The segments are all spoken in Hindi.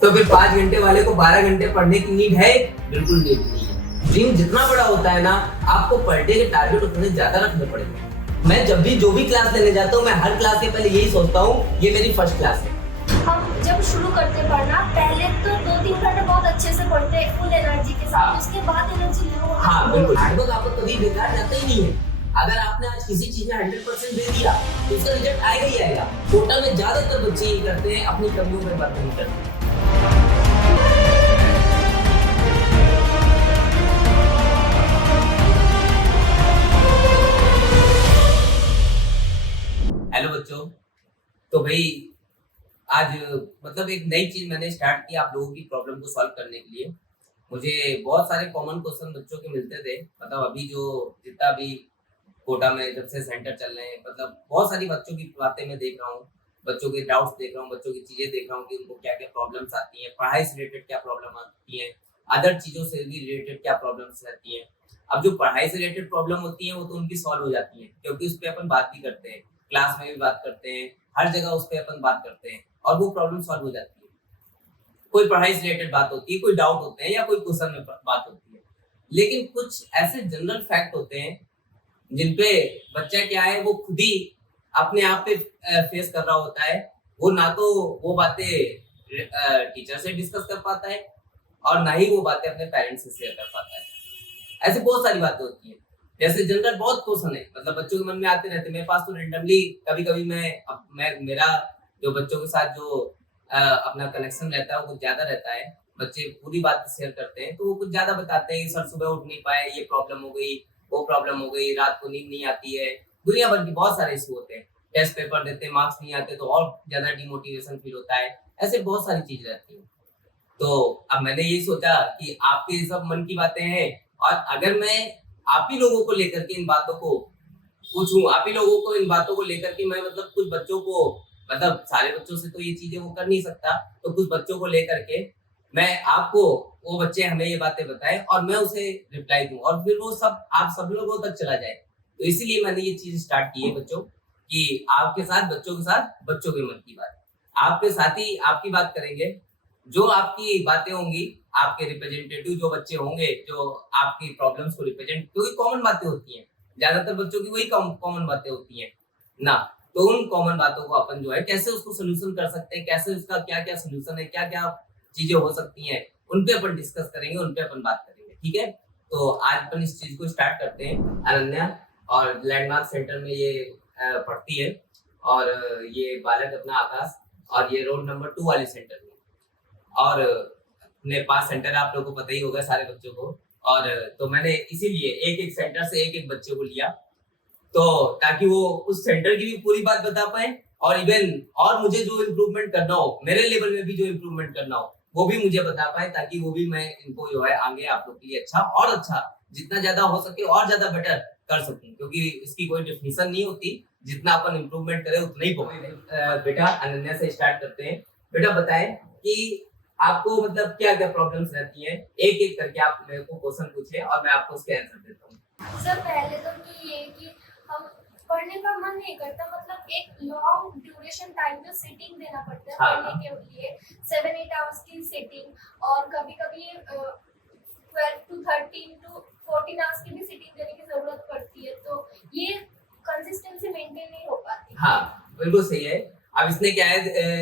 तो फिर 5 घंटे वाले को 12 घंटे पढ़ने की नीड है? बिल्कुल नीड नहीं है। ड्रीम जितना बड़ा होता है ना, आपको पर डे के टारगेट उतने ज्यादा रखने पड़ेंगे। मैं जब भी जो भी क्लास लेने जाता हूँ, मैं हर क्लास के पहले यही सोचता हूँ, ये मेरी फर्स्ट क्लास है। हम जब शुरू करते पढ़ना, पहले तो 2-3 घंटे बहुत अच्छे से पढ़ते फुल एनर्जी के साथ, उसके बाद एनर्जी लो। हाँ बिल्कुल, हार्डवर्क आपको कभी बेकार जाता ही नहीं है। अगर आपने आज किसी चीज में 100% दे दिया तो उसका रिजल्ट आएगा ही आएगा। कोटा में ज्यादातर बच्चे ये करते हैं, अपनी कमियों पे बात नहीं करते। हेलो बच्चों, तो भाई आज मतलब एक नई चीज मैंने स्टार्ट की आप लोगों की प्रॉब्लम को सॉल्व करने के लिए। मुझे बहुत सारे कॉमन क्वेश्चन बच्चों के मिलते थे, मतलब अभी जो जितना भी कोटा में जब से सेंटर चल रहे हैं, मतलब बहुत सारी बच्चों की बातें मैं देख रहा हूँ, बच्चों के डाउट्स देख रहा हूँ, बच्चों की चीजें देख रहा हूँ कि उनको क्या क्या प्रॉब्लम्स आती हैं, पढ़ाई से रिलेटेड क्या प्रॉब्लम आती है, अदर चीजों से भी रिलेटेड क्या प्रॉब्लम्स रहती हैं। अब जो पढ़ाई से रिलेटेड प्रॉब्लम होती है वो तो उनकी सॉल्व हो जाती है, क्योंकि उस पर अपन बात भी करते हैं, क्लास में भी बात करते हैं, हर जगह उस पर अपन बात करते हैं और वो प्रॉब्लम सॉल्व हो जाती है। कोई पढ़ाई से रिलेटेड बात होती है, कोई डाउट होते हैं या कोई क्वेश्चन में बात होती है। लेकिन कुछ ऐसे जनरल फैक्ट होते हैं जिनपे बच्चा क्या है वो खुद ही अपने आप पे फेस कर रहा होता है। वो ना तो वो बातें टीचर से डिस्कस कर पाता है और ना ही वो बातें अपने पेरेंट्स से शेयर कर पाता है। ऐसी बहुत सारी बातें होती हैं। जैसे जनरल बहुत क्वेश्चन है, मतलब बच्चों के मन में आते रहते हैं। मेरे पास तो रेंडमली कभी कभी मैं मेरा जो बच्चों के साथ जो अपना कनेक्शन रहता है वो कुछ ज्यादा रहता है। बच्चे पूरी बात शेयर करते हैं तो वो कुछ ज्यादा बताते हैं, सर सुबह उठ नहीं पाए, ये प्रॉब्लम हो गई, वो प्रॉब्लम हो गई, रात को नींद नहीं आती है, दुनिया भर की बहुत सारे इशू होते हैं। टेस्ट पेपर देते हैं, मार्क्स नहीं आते तो और ज्यादा डिमोटिवेशन फील होता है। ऐसे बहुत सारी चीज रहती है। तो अब मैंने यही सोचा कि आपके सब मन की बातें हैं, और अगर मैं आप ही लोगों को लेकर के इन बातों को पूछूं, आप ही लोगों को इन बातों को लेकर के मैं मतलब कुछ बच्चों को, मतलब सारे बच्चों से तो ये चीजें वो कर नहीं सकता, तो कुछ बच्चों को लेकर के मैं आपको, वो बच्चे हमें ये बातें बताएं और मैं उसे रिप्लाई दूं और फिर वो सब आप सब लोगों तक चला जाए। तो इसीलिए मैंने ये चीज स्टार्ट की है बच्चों, कि आपके साथ बच्चों के साथ बच्चों के मन की बात, आपके साथ ही आपकी बात करेंगे। जो आपकी बातें होंगी, आपके रिप्रेजेंटेटिव जो बच्चे होंगे जो आपकी प्रॉब्लम्स को रिप्रेजेंट, क्योंकि कॉमन बातें होती हैं, ज्यादातर बच्चों की वही कॉमन बातें होती हैं ना। तो उन कॉमन बातों को अपन जो है कैसे उसको सोल्यूशन कर सकते हैं, कैसे उसका क्या क्या सोल्यूशन है, क्या क्या चीजें हो सकती हैं, उन पे अपन डिस्कस करेंगे, उन पे अपन बात करेंगे। ठीक है, तो आज अपन इस चीज को स्टार्ट करते हैं। अनन्या और लैंडमार्क सेंटर में ये पढ़ती है, और ये बालक अपना आकाश, और ये रोड नंबर 2 वाले सेंटर में, और अपने पास सेंटर आप लोगों को पता ही होगा सारे बच्चों को। और तो मैंने इसीलिए एक एक सेंटर से एक एक बच्चे को लिया, तो ताकि वो उस सेंटर की भी पूरी बात बता पाए, और इवन और मुझे जो इम्प्रूवमेंट करना हो, मेरे लेवल में भी जो इम्प्रूवमेंट करना हो वो भी मुझे बता पाए, ताकि वो भी मैं इनको जो है आगे आप लोग के लिए अच्छा और अच्छा जितना ज्यादा हो सके और ज्यादा बेटर कर सकूं, क्योंकि इसकी कोई डेफिनेशन नहीं होती, जितना अपन इम्प्रूवमेंट करें उतना ही बहुत। बेटा अनन्या से स्टार्ट करते हैं। बेटा बताएं कि आपको मतलब क्या क्या प्रॉब्लम्स रहती हैं, एक एक करके आप मेरे को क्वेश्चन पूछे और मैं आपको उसके आंसर देता हूँ। सर पहले तो ये कि हम पढ़ने का मन नहीं करता, मतलब एक लॉन्ग ड्यूरेशन टाइम जो सिटिंग देना पड़ता है पढ़ने के लिए, 7-8 आवर्स की सिटिंग, और कभी कभी 12 to 13 to 14 आवर्स की भी सिटिंग देने की जरूरत पड़ती है, तो ये कंसिस्टेंसी मेंटेन नहीं हो पाती। हाँ बिल्कुल सही है। अब इसने क्या है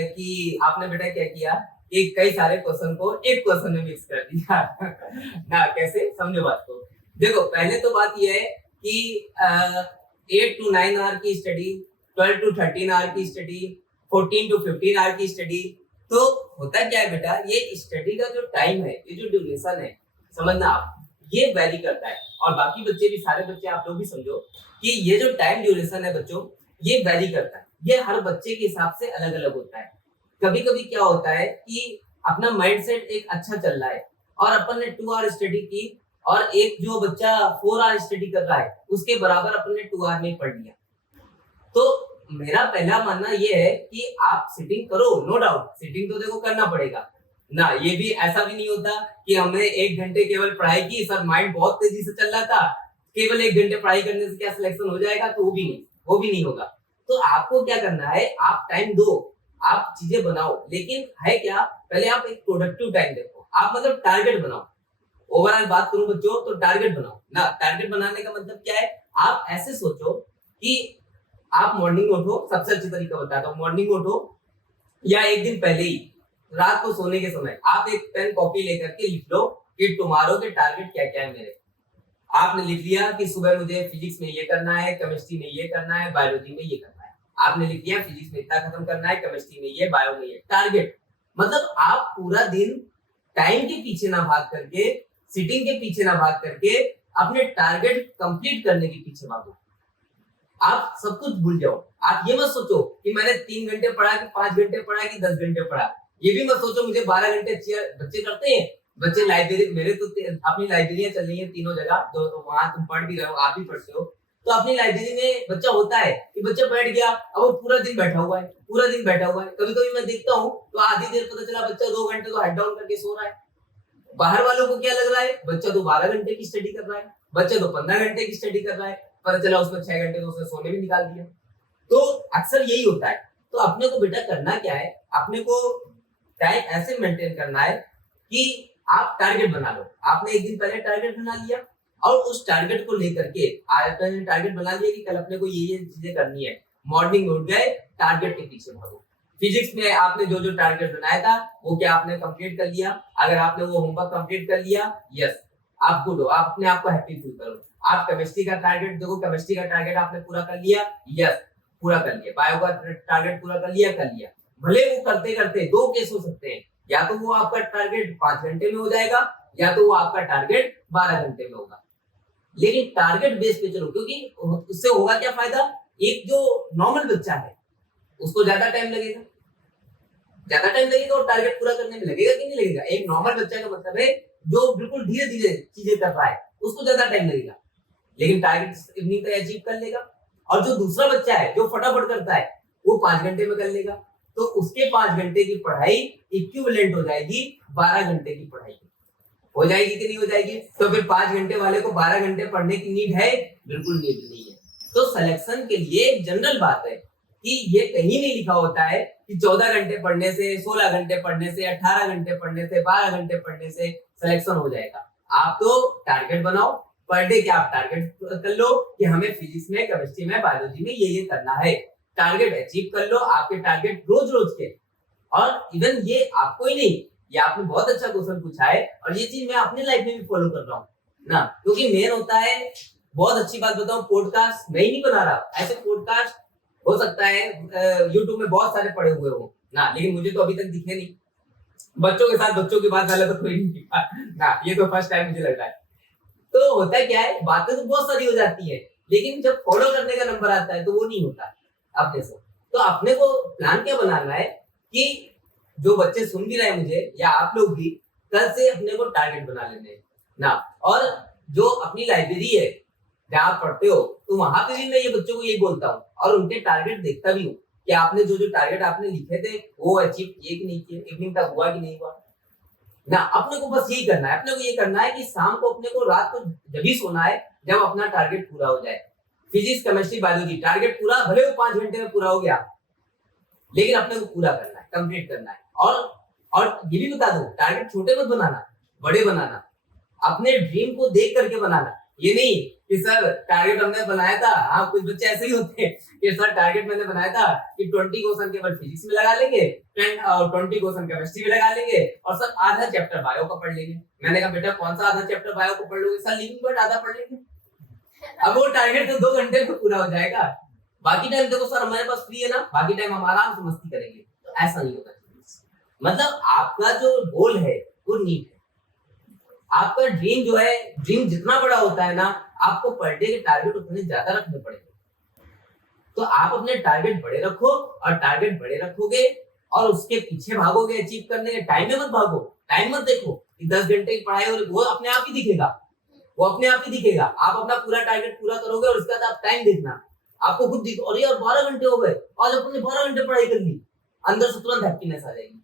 कि आपने बेटा क्या किया कि कई सारे क्वेश्चन को एक क्वेश्चन में मिक्स कर दिया ना, कैसे समझो बात को। देखो पहले तो बात यह है कि 8 to 9 आवर की स्टडी, 12 to 13 आवर की स्टडी, 14 to 15 आवर की स्टडी। तो होता क्या है बेटा, ये स्टडी का जो टाइम है, ये जो ड्यूरेशन है, समझना आप, ये वेरी करता है। और बाकी बच्चे भी, सारे बच्चे आप लोग भी समझो कि ये जो टाइम ड्यूरेशन है बच्चों, ये वेरी करता है। ये हर बच्चे के हिसाब से अलग अलग होता है। कभी कभी क्या होता है कि अपना माइंडसेट एक अच्छा चल रहा है और अपन ने 2 आवर स्टडी की, और एक जो बच्चा 4 आवर स्टडी कर रहा है उसके बराबर अपन ने 2 आवर में पढ़ लिया। तो मेरा पहला मानना ये है कि आप सिटिंग करो, नो डाउट सिटिंग तो देखो करना पड़ेगा ना। ये भी ऐसा भी नहीं होता कि हमने 1 घंटे केवल पढ़ाई की, सर माइंड बहुत तेजी से चल रहा था, केवल 1 घंटे पढ़ाई करने से क्या सिलेक्शन हो जाएगा, तो वो भी नहीं होगा। तो आपको क्या करना है, आप टाइम दो, आप चीजें बनाओ, लेकिन है क्या, पहले आप एक प्रोडक्टिव टाइम देखो, आप मतलब टारगेट बनाओ। ओवरऑल बात करूं बच्चों तो टारगेट बनाओ ना। टारगेट बनाने का मतलब क्या है, आप ऐसे सोचो कि आप मॉर्निंग उठो, सबसे अच्छा तरीका बताता हूँ, मॉर्निंग उठो या एक दिन पहले ही रात को सोने के समय आप एक पेन कॉपी लेकर के लिख लो कि टुमारो के टारगेट क्या क्या है मेरे। आपने लिख लिया कि सुबह मुझे फिजिक्स में ये करना है, केमिस्ट्री में ये करना है, बायोलॉजी में ये करना है। आपने लिख लिया फिजिक्स में इतना खत्म करना है, केमिस्ट्री में ये, बायो में ये। टारगेट मतलब आप पूरा दिन टाइम के पीछे ना भाग करके, सिटिंग के पीछे ना भाग करके, अपने टारगेट कंप्लीट करने के पीछे भागो। आप सब कुछ भूल जाओ। आप ये मत सोचो कि मैंने 3 घंटे पढ़ा कि 5 घंटे पढ़ा कि 10 घंटे पढ़ा। ये भी मत सोचो मुझे 12 घंटे बच्चे करते हैं। बच्चे लाइब्रेरी, मेरे तो अपनी लाइब्रेरियां चल रही है तीनों जगह, तो वहां तुम पढ़ भी रहे हो, आप भी पढ़ते हो। तो अपनी लाइब्रेरी में बच्चा होता है कि बच्चा बैठ गया, अब वो पूरा दिन बैठा हुआ है, पूरा दिन बैठा हुआ है। कभी कभी मैं देखता हूँ तो आधी देर पता चला बच्चा 2 घंटे तो हेड डाउन करके सो रहा है। बाहर वालों को क्या लग रहा है, बच्चा तो 12 घंटे की स्टडी कर रहा है, बच्चा तो 15 घंटे की स्टडी कर रहा है, पता चला उसमें 6 घंटे तो उसने सोने भी निकाल दिया। तो अक्सर यही होता है। तो अपने को बेटा करना क्या है, अपने को टाइम ऐसे मेंटेन करना है कि आप टारगेट बना लो। आपने एक दिन पहले टारगेट बना लिया और उस टारगेट को लेकर के आपने टारगेट बना लिया कि कल अपने को ये चीजें करनी है। मॉर्निंग उठ गए, टारगेट के पीछे भागो। फिजिक्स में आपने जो जो टारगेट बनाया था वो क्या आपने कंप्लीट कर लिया? अगर आपने वो होमवर्क कंप्लीट कर लिया, यस, आप गुड हो, आप अपने आप को हैप्पी फील करो। आप केमिस्ट्री का टारगेट देखो, केमिस्ट्री का टारगेट आपने पूरा कर लिया, यस, पूरा कर लिया। बायो का टारगेट पूरा कर लिया, कर लिया। भले वो करते करते 2 केस हो सकते हैं, या तो वो आपका टारगेट 5 घंटे में हो जाएगा, या तो वो आपका टारगेट 12 घंटे में होगा। लेकिन टारगेट बेस पे चलो, क्योंकि उससे होगा क्या फायदा, एक जो नॉर्मल बच्चा है उसको ज्यादा टाइम लगेगा, ज्यादा टाइम लगेगा और टारगेट पूरा करने में लगेगा कि नहीं लगेगा। एक नॉर्मल बच्चा का मतलब है जो बिल्कुल धीरे धीरे चीजें कर रहा है, उसको ज्यादा टाइम लगेगा, लेकिन टारगेट इवनिंग तक अचीव कर लेगा। और जो दूसरा बच्चा है जो फटाफट करता है वो 5 घंटे में कर लेगा, तो उसके 5 घंटे की पढ़ाई इक्विवेलेंट हो जाएगी 12 घंटे की पढ़ाई। हो जाएगी कि नहीं हो जाएगी? तो फिर 5 घंटे वाले को 12 घंटे पढ़ने की नीड है? बिल्कुल नीड नहीं है। तो सिलेक्शन के लिए जनरल बात है कि ये कहीं नहीं लिखा होता है कि 14 घंटे पढ़ने से, 16 घंटे पढ़ने से, 18 घंटे पढ़ने से, 12 घंटे पढ़ने से सिलेक्शन हो जाएगा। आप तो टारगेट बनाओ, पर डे क्या आप टारगेट कर लो कि हमें फिजिक्स में, केमिस्ट्री में, बायोलॉजी में ये करना है। टारगेट अचीव कर लो, आपके टारगेट रोज रोज के। और इवन ये आपको ही नहीं, ये आपने बहुत अच्छा क्वेश्चन पूछा है और ये चीज मैं अपने लाइफ में भी फॉलो कर रहा हूँ ना, क्योंकि मेन होता है, बहुत अच्छी बात बताऊं, पॉडकास्ट मैं ही नहीं बना रहा, ऐसे पॉडकास्ट हो सकता है यूट्यूब में बहुत सारे पड़े हुए हो ना, लेकिन मुझे तो अभी तक दिखे नहीं। बच्चों के साथ बच्चों की बात वाला तो कोई नहीं दिखा ना, ये तो फर्स्ट टाइम मुझे लग रहा है। तो होता क्या है, बातें तो बहुत सारी हो जाती है, लेकिन जब फॉलो करने का नंबर आता है तो वो नहीं होता अपने से। तो अपने को प्लान क्या बनाना है कि जो बच्चे सुन भी रहे हैं मुझे, या आप लोग भी, कल से अपने को टारगेट बना लेने हैं ना। और जो अपनी लाइब्रेरी है जहाँ आप पढ़ते हो, तो वहां पे भी मैं ये बच्चों को यही बोलता हूँ और उनके टारगेट देखता भी हूँ कि आपने जो जो टारगेट आपने लिखे थे वो अचीव किए कि नहीं किए, इवनिंग तक हुआ कि नहीं हुआ ना। अपने को बस यही करना है, अपने को ये करना है कि शाम को अपने को, रात को जब भी सोना है जब अपना टारगेट पूरा हो जाए। फिजिक्स, केमिस्ट्री, बायोलॉजी टारगेट पूरा, भले वो 5 घंटे में पूरा हो गया, लेकिन अपने को पूरा करना है, कंप्लीट करना है। और ये भी बता दूं, टारगेट छोटे मत बनाना, बड़े बनाना। अपने ड्रीम को देख करके बनाना। ये नहीं कि सर टारगेट हमने बनाया था, हाँ कुछ बच्चे ऐसे ही होते हैं कि सर टारगेट मैंने बनाया था कि 20 क्वेश्चन केवल फिजिक्स में लगा लेंगे, 20 क्वेश्चन केमिस्ट्री में लगा लेंगे और सर आधा चैप्टर बायो का पढ़ लेंगे। मैंने कहा बेटा कौन सा आधा चैप्टर बायो को पढ़ लोगे? सर लिविंग वर्ड आधा पढ़ लेंगे। अब वो टारगेट तो 2 घंटे में पूरा हो जाएगा, बाकी टाइम देखो सर हमारे पास फ्री है ना, बाकी टाइम हम आराम से मस्ती करेंगे। तो ऐसा नहीं होता। मतलब आपका जो गोल है वो नीट है। आपका ड्रीम जो है, ड्रीम जितना बड़ा होता है ना, आपको पर डे के टारगेट उतने ज्यादा रखने पड़ेंगे। तो आप अपने टारगेट बड़े रखो, और टारगेट बड़े रखोगे और उसके पीछे भागोगे अचीव करने के। टाइम में मत भागो, टाइम मत देखो कि 10 घंटे की पढ़ाई हो रही, वो अपने आप ही दिखेगा, वो अपने आप ही दिखेगा। आप अपना पूरा टारगेट पूरा करोगे और उसके बाद आप टाइम देखना, आपको खुद दिख, अरे यार 12 घंटे हो गए, आज अपने 12 घंटे पढ़ाई कर ली, अंदर से तुरंत हैप्पीनेस आ जाएगी।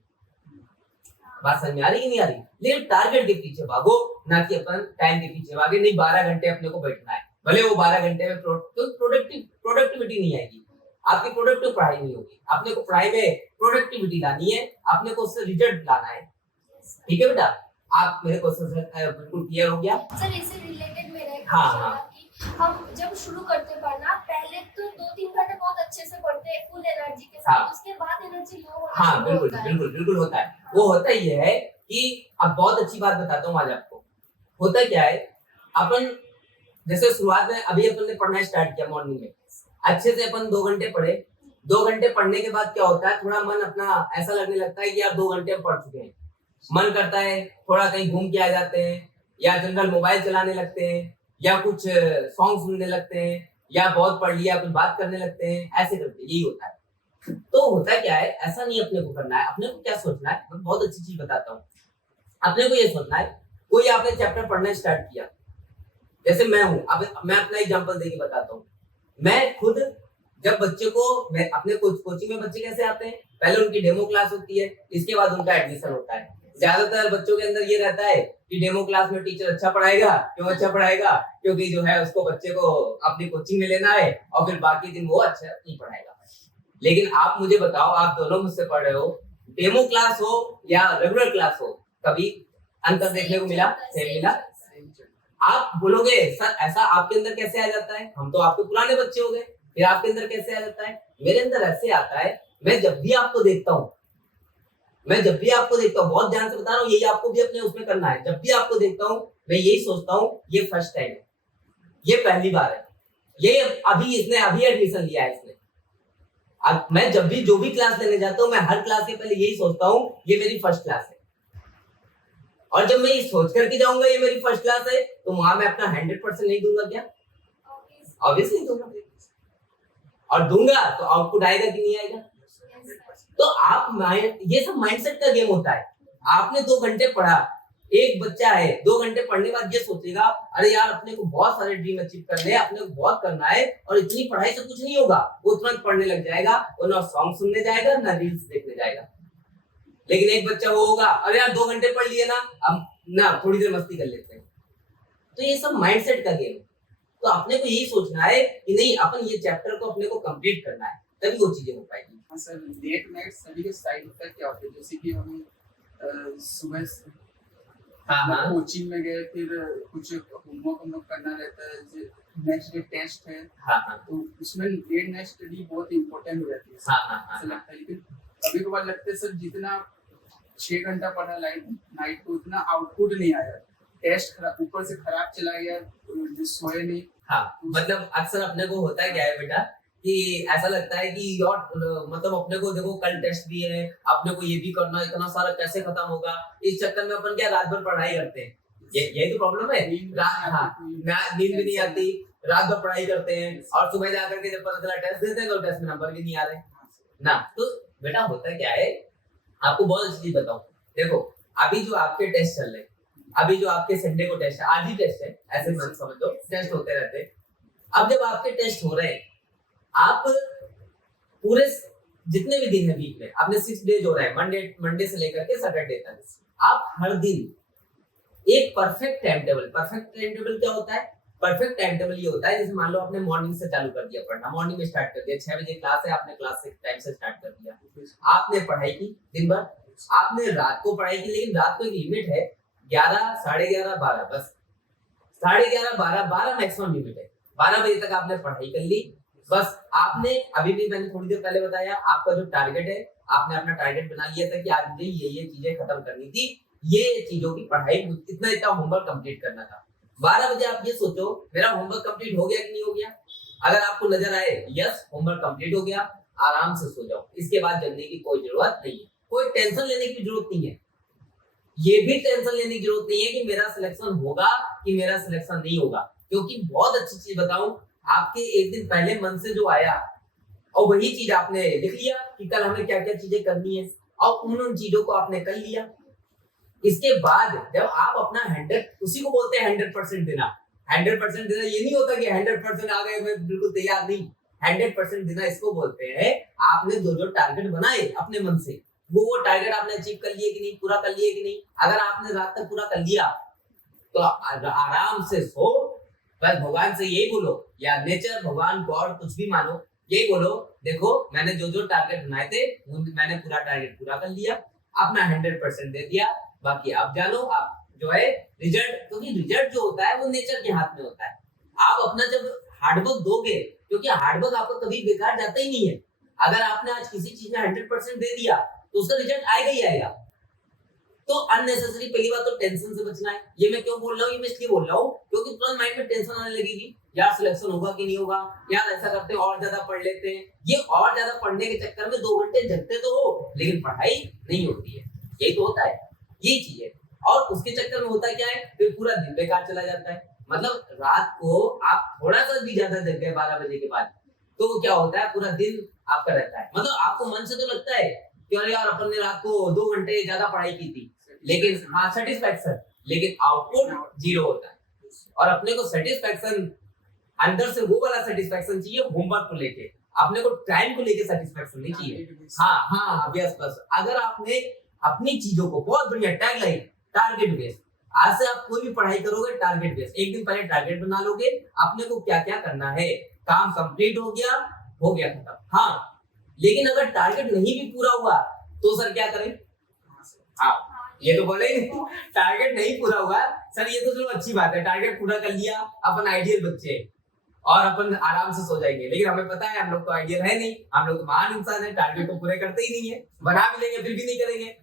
बात समझ में आ रही कि नहीं आ रही? लेकिन टारगेट के पीछे भागो, ना कि अपन टाइम के पीछे भागे। नहीं 12 घंटे अपने को बैठना है, भले वो 12 घंटे में प्रोडक्टिविटी नहीं आएगी, आपकी प्रोडक्टिव पढ़ाई नहीं होगी। अपने को पढ़ाई में प्रोडक्टिविटी लानी है, अपने को उससे रिजल्ट लाना है। ठीक है बेटा, आप मेरे क्वेश्चन से बिल्कुल क्लियर हो गया? सर इससे रिलेटेड मेरा एक हाँ, क्वेश्चन हाँ। था कि हम जब शुरू करते पढ़ना पहले तो 2-3 घंटे बहुत अच्छे से पढ़ते हैं फुल एनर्जी के साथ, हाँ। उसके बाद एनर्जी लो होना हाँ शुरू बिल्कुल होता है। बिल्कुल बिल्कुल होता है। वो होता ही है कि अब बहुत अच्छी बात बताता हूँ आज आपको। होता क्या है, अपन जैसे शुरुआत में अभी अपन ने पढ़ना स्टार्ट किया मॉर्निंग में, अच्छे से अपन 2 घंटे पढ़े। 2 घंटे पढ़ने के बाद क्या होता है, थोड़ा मन अपना ऐसा लगने लगता है कि यार 2 घंटे हम पढ़ चुके हैं। मन करता है थोड़ा कहीं घूम के आ जाते हैं, या जनरल मोबाइल चलाने लगते हैं, या कुछ सॉन्ग सुनने लगते हैं, या बहुत पढ़ लिया कुछ बात करने लगते हैं, ऐसे करते यही होता है। तो होता क्या है, ऐसा नहीं अपने को करना है। अपने को क्या सोचना है, मैं बहुत अच्छी चीज बताता हूँ। अपने को ये सोचना है, कोई आपने चैप्टर पढ़ना स्टार्ट किया, जैसे मैं हूँ, अब मैं अपना एग्जांपल देके बताता हूँ। मैं खुद जब बच्चे को, मैं अपने कोचिंग में बच्चे कैसे आते हैं, पहले उनकी डेमो क्लास होती है, इसके बाद उनका एडमिशन होता है। ज्यादातर बच्चों के अंदर ये रहता है कि डेमो क्लास में टीचर अच्छा पढ़ाएगा। क्यों अच्छा पढ़ाएगा? क्योंकि जो है उसको बच्चे को अपनी कोचिंग में लेना है, और फिर बाकी दिन वो अच्छा नहीं पढ़ाएगा। लेकिन आप मुझे बताओ, आप दोनों मुझसे पढ़ रहे हो, डेमो क्लास हो या रेगुलर क्लास हो, कभी अंतर देखने को मिला? सेम मिला? आप बोलोगे सर ऐसा आपके अंदर कैसे आ जाता है, हम तो आपके पुराने बच्चे हो गए, फिर आपके अंदर कैसे आ जाता है? मेरे अंदर ऐसे आता है, मैं जब भी आपको देखता हूँ, बहुत ध्यान से बता रहा हूँ, यही आपको भी अपने उसमें करना है। जब भी आपको देखता हूँ मैं यही सोचता हूँ, ये फर्स्ट टाइम है, ये पहली बार है, ये इसने अभी एडमिशन लिया है इसने। अब मैं जब भी जो भी क्लास लेने जाता हूँ, मैं हर क्लास के पहले यही सोचता हूँ ये मेरी फर्स्ट क्लास है। और जब मैं ये सोच करके जाऊंगा ये मेरी फर्स्ट क्लास है, तो वहां मैं अपना 100% नहीं दूंगा क्या? ऑब्वियसली दूंगा। और दूंगा तो आउटपुट आएगा कि नहीं आएगा? तो आप ये सब माइंडसेट का गेम होता है। आपने 2 घंटे पढ़ा, एक बच्चा है 2 घंटे पढ़ने के बाद ये सोचेगा अरे यार अपने को बहुत सारे ड्रीम अचीव करने हैं, अपने को बहुत करना है, और इतनी पढ़ाई से कुछ नहीं होगा। वो तुरंत पढ़ने लग जाएगा, वो ना सॉन्ग सुनने जाएगा ना रील्स देखने जाएगा। लेकिन एक बच्चा वो होगा, अरे यार 2 घंटे पढ़ लिए ना, अब ना थोड़ी देर मस्ती कर लेते हैं। तो ये सब माइंडसेट का गेम है। तो अपने को यही सोचना है कि नहीं, अपन ये चैप्टर को अपने को कंप्लीट करना है, तभी वो चीजें हो पाएगी। हाँ सर, लेट नाइट स्टडी के साइड इफेक्ट क्या होते हैं? जैसे कि हम सुबह कोचिंग में गए, फिर कुछ होमवर्क हम लोग करना रहता है, नेक्स्ट डे टेस्ट है, तो उसमें लेट नाइट स्टडी बहुत इंपॉर्टेंट हो जाती है। ऐसा लगता है, लेकिन कभी कभार लगता है सर जितना 6 घंटा पढ़ा नाइट को उतना आउटपुट नहीं आया, टेस्ट ऊपर से खराब चला गया, जो सोए नहीं। हाँ, मतलब अक्सर अपने को होता है क्या है बेटा, कि ऐसा लगता है कि यार मतलब अपने को देखो कल टेस्ट भी है, अपने को ये भी करना है, इतना सारा कैसे खत्म होगा। इस चक्कर में अपन क्या रात भर पढ़ाई करते हैं, यही तो प्रॉब्लम है। नींद भी नहीं आती, रात भर पढ़ाई करते हैं, और सुबह जाकर के जब पता चला टेस्ट देते हैं तो टेस्ट में नंबर भी नहीं आ रहे ना। तो बेटा होता क्या है, आपको बहुत अच्छी चीज बताऊं, देखो अभी जो आपके टेस्ट चल रहे, अभी जो आपके संडे को टेस्ट है, आज ही टेस्ट है, ऐसे मत समझ लो, टेस्ट होते रहते हैं। अब जब आपके टेस्ट हो रहे हैं, आप पूरे जितने भी दिन है वीक में, आपने 6 डेज हो रहा है, मंडे से लेकर के सैटरडे तक, आप हर दिन एक परफेक्ट टाइम टेबल क्या होता है? परफेक्ट टाइम टेबल ये होता है, जैसे मान लो आपने मॉर्निंग से चालू कर दिया पढ़ना, मॉर्निंग में स्टार्ट कर दिया, 6 बजे क्लास है, आपने क्लास से टाइम से स्टार्ट कर दिया, आपने पढ़ाई की दिन भर, आपने रात को पढ़ाई की, लेकिन रात को एक लिमिट है 11, 11:30, 12, बस 11:30, 12 मैक्सिमम लिमिट है। 12 बजे तक आपने पढ़ाई कर ली, बस आपने अभी भी मैंने थोड़ी देर पहले बताया, आपका जो टारगेट है, आपने अपना टारगेट बना लिया था कि आज मुझे ये चीजें खत्म करनी थी, ये चीजों की पढ़ाई, इतना होमवर्क कंप्लीट करना था। 12 बजे आप ये सोचो मेरा होमवर्क कंप्लीट हो गया कि नहीं हो गया। अगर आपको नजर आए यस होमवर्क कंप्लीट हो गया, आराम से सो जाओ, इसके बाद जगने की कोई जरूरत नहीं है, कोई टेंशन लेने की जरूरत नहीं है। ये भी टेंशन लेने की जरूरत नहीं है कि मेरा सिलेक्शन होगा कि मेरा सिलेक्शन नहीं होगा, क्योंकि बहुत अच्छी चीज बताऊं, आपके एक दिन पहले मन से जो आया और वही चीज आपने लिख लिया कि कल हमें क्या क्या चीजें करनी है, और उन चीजों को आपने कर लिया। इसके बाद जब आप अपना 100, उसी को बोलते हैं 100% देना। 100% देना ये नहीं होता कि 100% आ गए मैं बिल्कुल तैयार नहीं, 100% देना इसको बोलते हैं आपने जो टारगेट बनाए अपने मन से, वो टारगेट आपने अचीव कर लिए कि नहीं, पूरा कर लिए कि नहीं। अगर आपने रात तक पूरा कर लिया तो आराम से सो, बस भगवान से यही बोलो, या नेचर, भगवान, गॉड कुछ भी मानो, यही बोलो, देखो मैंने जो जो टारगेट बनाए थे मैंने पूरा टारगेट पूरा कर लिया, अब मैं 100% दे दिया, बाकी आप जानो आप जो है रिजल्ट, क्योंकि रिजल्ट जो होता है वो नेचर के हाथ में होता है। आप अपना जब हार्डवर्क दोगे, क्योंकि हार्डवर्क आपका कभी बेकार जाता ही नहीं है। अगर आपने आज किसी चीज में 100% दे दिया तो उसका रिजल्ट आएगा ही आएगा। तो अननेसेसरी पहली बात तो टेंशन से बचना है। ये मैं क्यों बोल रहा हूँ, ये मैं इसलिए बोल रहा हूँ क्योंकि तुरंत माइंड में टेंशन आने लगेगी, यार सिलेक्शन होगा कि नहीं होगा, यार ऐसा करते हैं और ज्यादा पढ़ लेते हैं। ये और ज्यादा पढ़ने के चक्कर में 2 घंटे जगते तो हो लेकिन पढ़ाई नहीं होती है, यही तो होता है, यही चीज है। और उसके चक्कर में होता क्या है, फिर पूरा दिन बेकार चला जाता है। मतलब रात को आप थोड़ा सा भी ज्यादा जग गए 12 बजे के बाद तो वो क्या होता है, पूरा दिन आपका रहता है। मतलब आपको मन से तो लगता है कि अरे यार अपन ने रात को 2 घंटे ज्यादा पढ़ाई की थी, लेकिन हाँ सेटिस्फैक्शन, लेकिन आउटपुट 0 होता है। और अपने को सेटिस्फैक्शन अंदर से वो वाला सेटिस्फैक्शन चाहिए होमवर्क को लेके, अपने को टाइम को लेके सेटिस्फैक्शन नहीं चाहिए। हाँ हाँ यस बस। अगर आपने अपनी चीजों को, बहुत बढ़िया टैग लाइन, टारगेट बेस्ड, आज से आप कोई भी पढ़ाई करोगे टारगेट बेस्ड, एक दिन पहले टारगेट बना लोगे अपने को क्या क्या करना है, काम कंप्लीट हो गया खत्म। हाँ लेकिन अगर टारगेट नहीं भी पूरा हुआ तो सर क्या करें, हाँ ये तो बोले टारगेट नहीं पूरा हुआ सर, ये तो चलो अच्छी बात है, टारगेट पूरा कर लिया, अपन आइडियल बच्चे और अपन आराम से सो जाएंगे। लेकिन हमें पता है हम लोग तो आइडियल है नहीं, हम लोग तो महान इंसान है, टारगेट को पूरे करते ही नहीं है, बना भी लेंगे फिर भी नहीं करेंगे।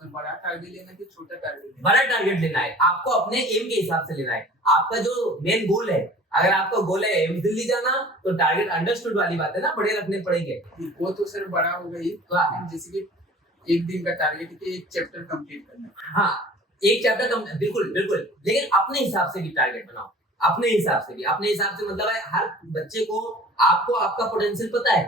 बड़ा टारगेट लेना कि छोटा टारगेट? बड़ा टारगेट लेना है आपको, अपने एम के हिसाब से लेना है। आपका जो मेन गोल है, अगर आपका गोल है एम्स दिल्ली जाना तो टारगेट अंडरस्टूड वाली बात है ना, बड़े रखने पड़ेंगे। वो तो सर बड़ा हो गई, जैसे कि एक दिन का टारगेट है कि एक चैप्टर कंप्लीट करना। हाँ एक चैप्टर बिल्कुल बिल्कुल, लेकिन अपने हिसाब से भी टारगेट बनाओ, अपने हिसाब से भी। अपने हिसाब से मतलब है हर बच्चे को, आपको आपका पोटेंशियल पता है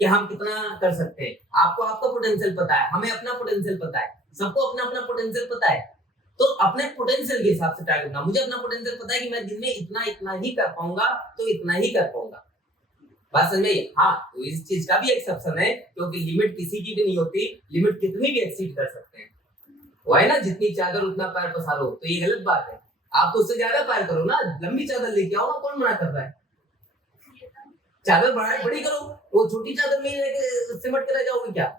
कि हम कितना कर सकते हैं, आपको आपका पोटेंशियल पता है, हमें अपना पोटेंशियल पता है, सबको अपना अपना पोटेंशियल पता है। तो अपने पोटेंशियल के हिसाब से टारगेट बनाओ। मुझे अपना पोटेंशियल पता है कि मैं दिन में इतना ही कर पाऊंगा तो इतना ही कर पाऊंगा, बात समझ में? हाँ तो इस चीज का भी एक्सेप्शन है, क्योंकि लिमिट किसी की भी नहीं होती, लिमिट कितनी भी एक्सीड कर सकते हैं। वो है ना, जितनी चादर उतना पैर पसारो, तो ये गलत बात है। आप तो उससे ज्यादा पैर करो ना, लंबी चादर लेके आओ ना, कौन मना कर रहा है? चादर बड़ी करो, वो छोटी चादर में लेके सिमट के रह जाओगे क्या?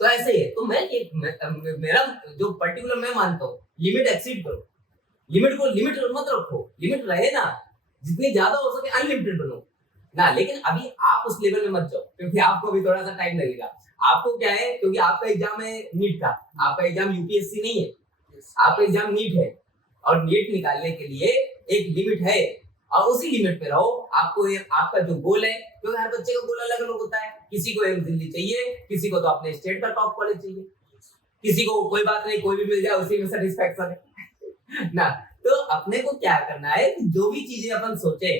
तो ऐसे ही तो मेरा जो पर्टिकुलर मैं मानता हूँ, लिमिट एक्सीड करो, लिमिट को लिमिट मत रखो, लिमिट रहे ना, जितनी ज्यादा हो सके अनलिमिटेड बनो ना। लेकिन अभी आप उस लेवल में मत जाओ, क्योंकि आपको अभी थोड़ा सा टाइम लगेगा। आपको क्या है, क्योंकि आपका एग्जाम है नीट का, आपका एग्जाम यूपीएससी नहीं है, आपका एग्जाम नीट है, और नीट निकालने के लिए एक लिमिट है, और उसी लिमिट पे रहो। आपको आपका जो गोल है, क्योंकि हर बच्चे का गोल अलग अलग होता है, किसी को एम्स दिल्ली चाहिए, किसी को तो अपने स्टेट का टॉप कॉलेज चाहिए, किसी को कोई बात नहीं कोई भी मिल जाए उसी में सेटिस्फैक्शन है ना। तो अपने को क्या करना है कि जो भी चीजें अपन सोचे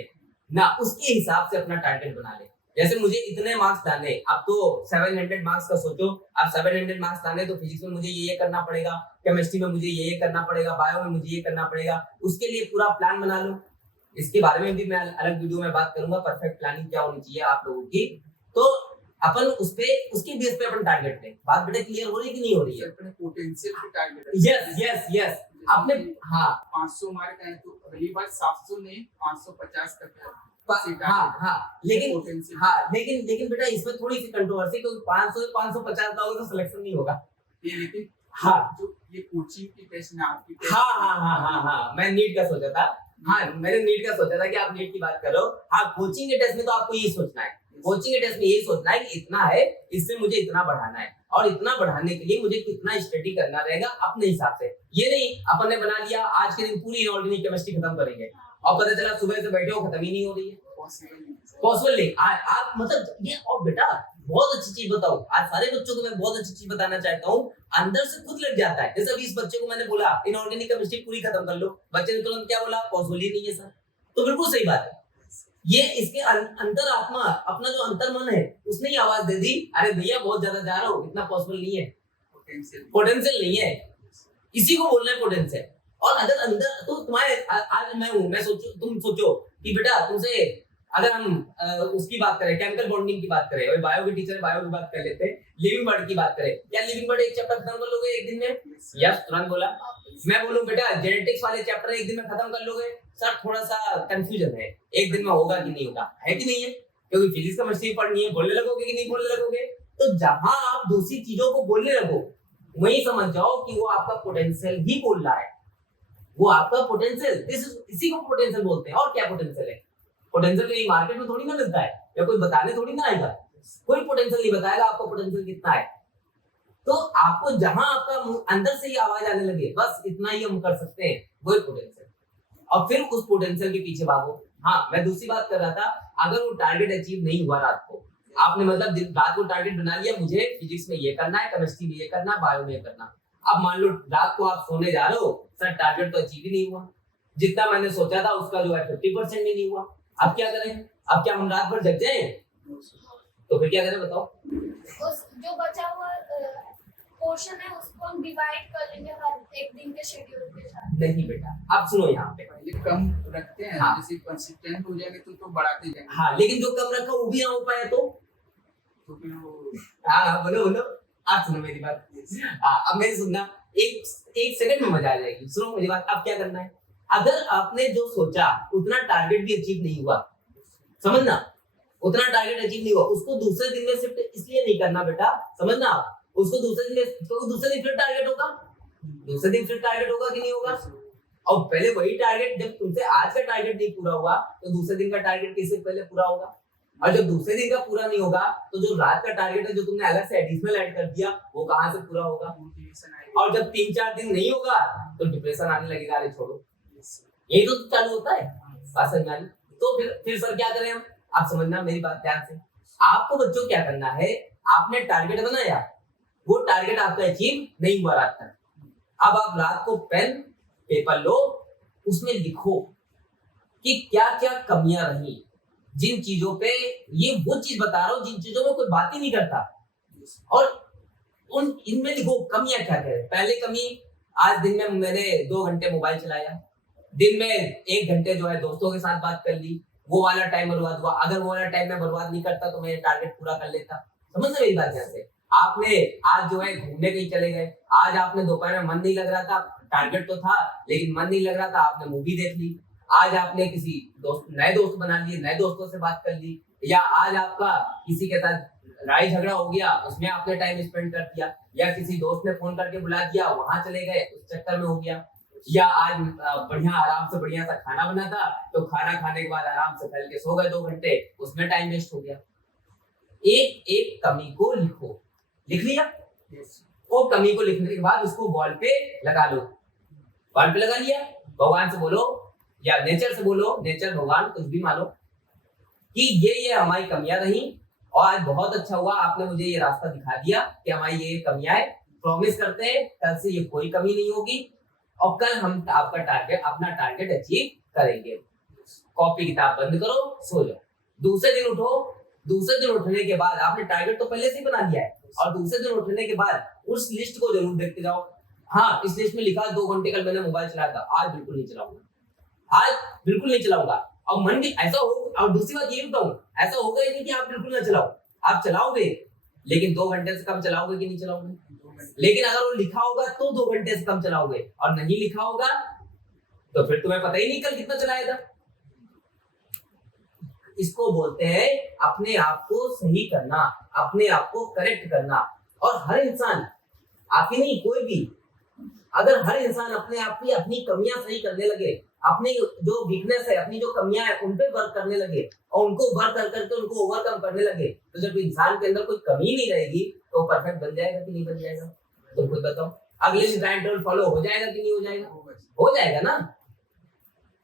ना, उसके हिसाब से अपना टारगेट बना ले। जैसे मुझे इतने मार्क्स लाने, अब तो 700 मार्क्स का सोचो, अब 700 मार्क्स लाने तो फिजिक्स में मुझे ये करना पड़ेगा, केमिस्ट्री में मुझे ये करना पड़ेगा, बायो में मुझे ये करना पड़ेगा, उसके लिए पूरा प्लान बना लो। इसके बारे में भी मैं अलग वीडियो में बात करूंगा, परफेक्ट प्लानिंग क्या होनी चाहिए आप लोगों की। तो अपन उसके बेस पे अपन टारगेट लें। बात बेटा क्लियर हो रही है कि नहीं हो रही है? अपने पोटेंशियल पे टारगेट। यस आपने हाँ 500 मार्क है तो अगली बार 700 नहीं 550 तक। लेकिन बेटा इसमें थोड़ी सी कंट्रोवर्सी, क्योंकि 550 का होगा तो सिलेक्शन नहीं होगा। लेकिन हाँ जो ये कोचिंग की टेस्ट ना आपकी टेस्ट। हाँ मैं नीट का सोचा था, मैंने नीट का सोचा था कि आप नीट की बात करो। हाँ कोचिंग के टेस्ट में तो आपको यही सोचना है, कोचिंग के टेस्ट में यही सोचना है कि इतना है, इससे मुझे इतना बढ़ाना है, और इतना बढ़ाने के लिए मुझे कितना स्टडी करना रहेगा अपने हिसाब से। ये नहीं अपन ने बना लिया आज के दिन पूरी इनऑर्गेनिक केमिस्ट्री खत्म करेंगे और पता चला सुबह से बैठे हो खत्म ही नहीं हो रही है, पॉसिबल नहीं। आप मतलब ये, और बेटा बहुत अच्छी चीज बताओ, आज सारे बच्चों को मैं बहुत अच्छी चीज बताना चाहता हूँ, अंदर से खुद लग जाता है। जैसे अभी इस बच्चे को मैंने बोला इनऑर्गेनिक केमिस्ट्री पूरी खत्म कर लो, बच्चे ने तुरंत क्या बोला, पॉसिबल ही नहीं है सर। तो बिल्कुल सही बात है, ये इसके अंतर आत्मा, अपना जो अंतर मन है उसने ही आवाज दे दी, अरे भैया बहुत ज्यादा जा रहा हो, इतना पॉसिबल नहीं है, पोटेंशियल नहीं है, इसी को बोलना है पोटेंशियल। और अगर अंदर तो तुम्हारे आज मैं हूं, मैं सोचो, तुम सोचो कि बेटा तुमसे अगर हम उसकी बात करें, केमिकल बॉन्डिंग की बात करें, बायो के टीचर बायो की बात कर लेते हैं, लिविंग बर्ड की बात करें, क्या लिविंग बर्ड एक चैप्टर खत्म कर लोगे एक दिन में? यस तुरंत बोला। मैं बोलूं बेटा जेनेटिक्स वाले चैप्टर एक दिन में खत्म कर लोगे, सर थोड़ा सा कंफ्यूजन है, एक दिन में होगा कि नहीं होगा, है कि नहीं है? क्योंकि फिजिक्स केमिस्ट्री पढ़नी है, बोलने लगोगे कि नहीं बोलने लगोगे? तो जहां आप दूसरी चीजों को बोलने लगो वही समझ जाओ कि वो आपका पोटेंशियल ही बोल रहा है, वो आपका पोटेंशियल, इसी को पोटेंशियल बोलते हैं। और क्या पोटेंशियल है? पोटेंशियल कहीं मार्केट में थोड़ी ना मिलता है, या कोई बताने थोड़ी ना आएगा, कोई पोटेंशियल नहीं बताएगा आपको पोटेंशियल कितना है। तो आपको जहां आपका अंदर से ही आवाज आने लगे बस इतना ही हम कर सकते हैं, वही पोटेंशियल। और फिर उस पोटेंशियल के पीछे भागो। हाँ, मैं दूसरी बात कर रहा था, अगर वो टारगेट अचीव नहीं हुआ रात को, आपने मतलब रात को टारगेट बना लिया, मुझे फिजिक्स में ये करना है, केमिस्ट्री में ये करना है, बायो में ये करना। अब मान लो रात को आप सोने जा रहे हो, सर टारगेट तो अचीव ही नहीं हुआ, जितना मैंने सोचा था उसका जो है 50% भी नहीं हुआ। अब क्या करें? अब क्या हम रात भर जग जाएं? तो फिर क्या करें बताओ? उस जो बचा हुआ पोर्शन है उसको हम डिवाइड कर लेंगे हर एक दिन के शेड्यूल के साथ। नहीं बेटा, आप सुनो यहाँ पे, पहले कम रखते हैं, हाँ। जैसे कंसिस्टेंट हो जाएंगे तो बढ़ाते जाएंगे। हाँ, लेकिन जो कम रखा वो भी ना हो पाया तो फिर वो हाँ बोलो बोलो, आप सुनो मेरी बात। अब मेरी सुनना, एक सेकंड में मजा आ जाएगी, सुनो मेरी बात। अब क्या करना है, अगर आपने जो सोचा उतना टारगेट भी अचीव नहीं हुआ, समझना, उतना टारगेट अचीव नहीं हुआ, उसको दूसरे दिन में शिफ्ट इसलिए नहीं करना बेटा, समझना, उसको दूसरे दिन फिर टारगेट होगा, दूसरे दिन फिर टारगेट होगा कि नहीं होगा? और पहले वही टारगेट, जब तुमसे आज का टारगेट नहीं पूरा हुआ तो दूसरे दिन का टारगेट किससे पहले पूरा होगा? और जब दूसरे दिन का पूरा नहीं होगा तो जो रात का टारगेट है जो तुमने अलग से एडिशनल ऐड कर दिया वो कहां से पूरा होगा? और जब 3-4 दिन नहीं होगा तो डिप्रेशन आने लगेगा, अरे छोड़ो, यही तो चालू होता है। बात समझ में आई? तो फिर सर क्या करें हम? आप समझना मेरी बात ध्यान से। आपको बच्चों क्या करना है, आपने टारगेट बनाया, वो टारगेट आपका अचीव नहीं हुआ रात तक, अब आप रात को पेन पेपर लो, उसमें लिखो कि क्या क्या कमियां रही, जिन चीजों पे, ये वो चीज बता रहा हूं जिन चीजों में कोई बात ही नहीं करता, और उन इनमें लिखो कमियां क्या क्या है। पहले कमी, आज दिन में मैंने 2 घंटे मोबाइल चलाया, दिन में 1 घंटे जो है दोस्तों के साथ बात कर ली, वो वाला टाइम बर्बाद हुआ। अगर वो वाला टाइम मैं बर्बाद नहीं करता तो मैं टारगेट पूरा कर लेता। समझ रहे मेरी बात? जैसे आपने आज जो है घूमने कहीं चले गए, आज आपने दोपहर में मन नहीं लग रहा था, टारगेट तो था लेकिन मन नहीं लग रहा था, आपने मूवी देख ली। आज आपने किसी नए दोस्त बना लिए, नए दोस्तों से बात कर ली, या आज आपका किसी के साथ लड़ाई झगड़ा हो गया, उसमें आपने टाइम स्पेंड कर दिया, या किसी दोस्त ने फोन करके बुला दिया, वहां चले गए, उस चक्कर में हो गया। या आज बढ़िया आराम से बढ़िया सा खाना बना था तो खाना खाने के बाद आराम से फैल के सो गए 2 घंटे, उसमें टाइम वेस्ट हो गया। एक एक कमी को लिखो, लिख लिया? वो कमी को लिखने के बाद उसको वॉल पे लगा लो, वॉल पे लगा लिया, भगवान से बोलो या नेचर से बोलो, नेचर भगवान कुछ भी मानो, कि ये हमारी कमियां रही और आज बहुत अच्छा हुआ आपने मुझे ये रास्ता दिखा दिया कि हमारी ये कमियां है, प्रॉमिस करते हैं कल से ये कोई कमी नहीं होगी और कल हम अपना टारगेट अचीव करेंगे। कॉपी किताब बंद करो, सो जाओ। दूसरे दिन उठो, दूसरे दिन उठने के बाद आपने टारगेट तो पहले से ही बना लिया है, और दूसरे दिन उठने के बाद उस लिस्ट को जरूर देखते जाओ। हाँ, इस लिस्ट में लिखा 2 घंटे कल मैंने मोबाइल चलाया था, आज बिल्कुल नहीं चलाऊंगा, आज बिल्कुल नहीं चलाऊंगा। और मन भी ऐसा हो, और दूसरी बात ये बताऊं, ऐसा होगा ही नहीं कि आप बिल्कुल ना चलाओ, आप चलाओगे, लेकिन 2 घंटे से कम चलाओगे कि नहीं चलाओगे? लेकिन अगर वो लिखा होगा तो 2 घंटे से कम चलाओगे, और नहीं लिखा होगा तो फिर तुम्हें पता ही नहीं कल कितना चलाया था। इसको बोलते हैं अपने आप को सही करना, अपने आप को करेक्ट करना। और हर इंसान, आप ही नहीं कोई भी, अगर हर इंसान अपने आप की अपनी कमियां सही करने लगे, अपनी जो वीकनेस है, अपनी जो कमियां है उन पे वर्क करने लगे और उनको वर्क कर करके उनको ओवरकम करने लगे, तो जब इंसान के अंदर कोई कमी नहीं रहेगी तो परफेक्ट बन जाएगा कि नहीं बन जाएगा? तुम खुद बताओ, अगले दिन टाइम टेबल फॉलो हो जाएगा कि नहीं हो जाएगा? हो जाएगा ना?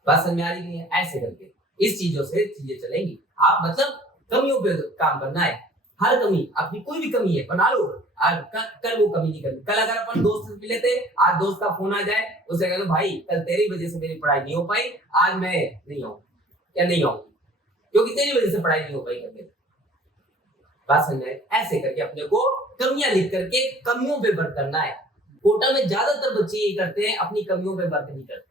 बात समझ में आ रही है? ऐसे करके इस चीजों से चीजें चलेंगी। आप मतलब कमियों पे काम करना है, हर कमी, अपनी कोई भी कमी है बना लो, कल वो कमी नहीं करनी। कल अगर अपन दोस्त से मिले थे, आज दोस्त का फोन आ जाए, उसे कह दो भाई कल तेरी वजह से मेरी पढ़ाई नहीं हो पाई, आज मैं नहीं आऊँ या नहीं आऊंगी क्योंकि तेरी वजह से पढ़ाई नहीं हो पाई करके। बात समझ में? ऐसे करके अपने को कमियां लिख करके कमियों पे वर्क करना है। कोटा में ज्यादातर बच्चे ये करते हैं, अपनी कमियों पे वर्क नहीं करते,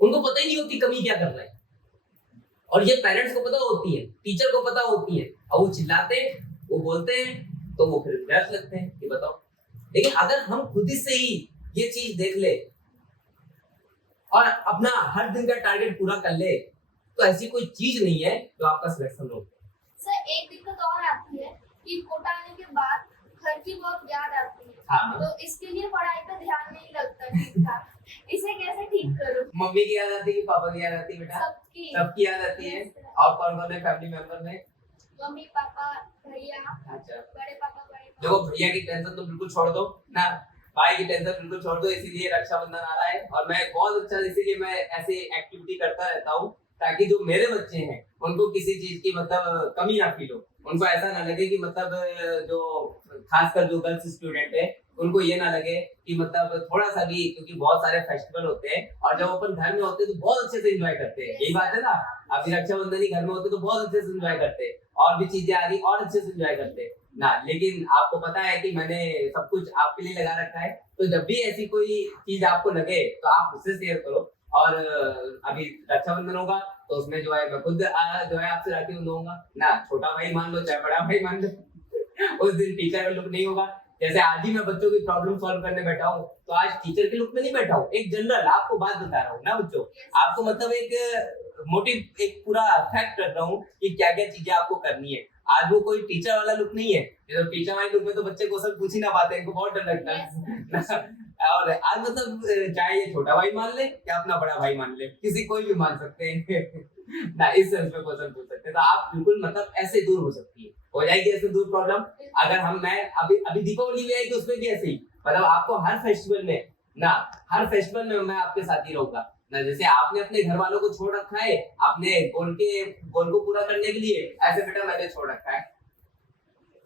उनको पता ही नहीं होती कमी क्या कर रहा है, और ये पेरेंट्स को पता होती है, टीचर को पता होती है, और वो चिल्लाते हैं, वो बोलते हैं, तो वो फिर व्यर्थ लगते हैं कि बताओ। लेकिन अगर हम खुद से ही ये चीज देख ले और अपना हर दिन का टारगेट पूरा कर ले, तो ऐसी कोई चीज नहीं है जो आपका सिलेक्शन हो। सर एक दिक्कत और आती है कि कोटा आने के बाद घर की बहुत याद आती है, हाँ। तो इसके लिए पढ़ाई पे ध्यान नहीं लगता ठीक ठाक, इसे कैसे ठीक करूं? मम्मी की याद आती है कि पापा की याद आती है बेटा? सबकी सबकी याद आती है। Yes, sir. और कौन कौन है फैमिली मेंबर में? मम्मी पापा भैया, अच्छा, बड़े पापा देखो भैया की टेंशन तो बिल्कुल छोड़ दो ना, भाई की टेंशन बिल्कुल छोड़ दो, इसीलिए रक्षाबंधन आ रहा है और मैं बहुत अच्छा, इसीलिए मैं ऐसे एक्टिविटी करता रहता हूँ ताकि जो मेरे बच्चे हैं उनको किसी चीज की मतलब कमी ना फील हो, उनको ऐसा ना लगे कि मतलब जो खासकर जो गर्ल्स स्टूडेंट है उनको ये ना लगे कि मतलब थोड़ा सा भी, क्योंकि बहुत सारे फेस्टिवल होते हैं और जब अपन घर में होते हैं तो बहुत अच्छे से एंजॉय करते हैं, यही बात है ना। अभी रक्षाबंधन ही घर में होते तो बहुत अच्छे से एंजॉय करते हैं, और भी चीजें आ रही और अच्छे से एंजॉय करते हैं ना। लेकिन आपको पता है कि मैंने सब कुछ आपके लिए लगा रखा है, तो जब भी ऐसी कोई चीज आपको लगे तो आप मुझसे शेयर करो। और अभी रक्षाबंधन होगा तो उसमें जो है मैं खुद जो है आपसे राखी बंधवाऊंगा ना, छोटा भाई मान लो चाहे बड़ा भाई मान लो। उस दिन टीचर का लुक नहीं होगा, जैसे आज ही मैं बच्चों की प्रॉब्लम सॉल्व करने बैठा हूँ तो आज टीचर के लुक में नहीं बैठा हूँ, एक जनरल आपको बात बता रहा हूँ ना बच्चों, आपको मतलब एक मोटिव, एक पूरा फैक्ट कर रहा हूँ कि क्या क्या चीजें आपको करनी है। आज वो कोई टीचर वाला लुक नहीं है, तो टीचर वाले लुक में तो बच्चे क्वेश्चन पूछ ही ना पाते, इनको बहुत डर लगता है। और आज मतलब चाहे ये छोटा भाई मान ले या अपना बड़ा भाई मान ले, किसी कोई भी मान सकते हैं ना, इस सेंस में क्वेश्चन पूछ सकते हैं, तो आप बिल्कुल मतलब ऐसे दूर हो सकती है, हो जाएगी ऐसे दूर प्रॉब्लम। अगर मैं अभी दीपावली भी आएगी उसमें भी ऐसे ही, मतलब आपको हर फेस्टिवल में ना, हर फेस्टिवल में मैं आपके साथ ही रहूंगा ना। जैसे आपने अपने घर वालों को छोड़ रखा है अपने गोल को पूरा करने के लिए, ऐसे बेटा मैंने छोड़ रखा है।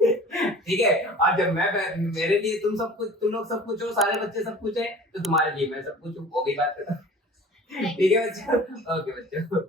ठीक है, और जब मैं मेरे लिए तुम लोग सब कुछ हो, सारे बच्चे सब कुछ है, तो तुम्हारे लिए मैं सब कुछ हूँ, हो गई बात खत्म। ठीक है बच्चों, ओके बच्चों।